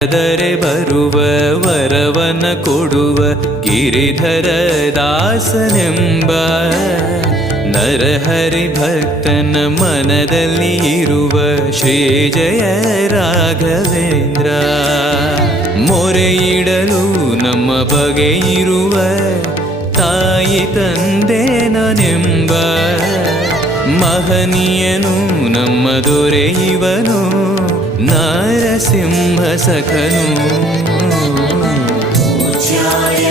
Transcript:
ದರೆ ಬರುವ ವರವನ ಕೊಡುವ ಗಿರಿಧರ ದಾಸನೆಂಬ ನರಹರಿ ಭಕ್ತನ ಮನದಲ್ಲಿ ಇರುವ ಶ್ರೀ ಜಯ ರಾಘವೇಂದ್ರ. ಮೊರೆಯಿಡಲು ನಮ್ಮ ಬಗೆ ಇರುವ ತಾಯಿ ತಂದೆ ನಾನೆಂಬ ಮಹನೀಯನು ನಮ್ಮ ದೊರೆ ಇವನು ನರಸಿಂಹ ಸಖನು. ಪೂಜ್ಯಾಯ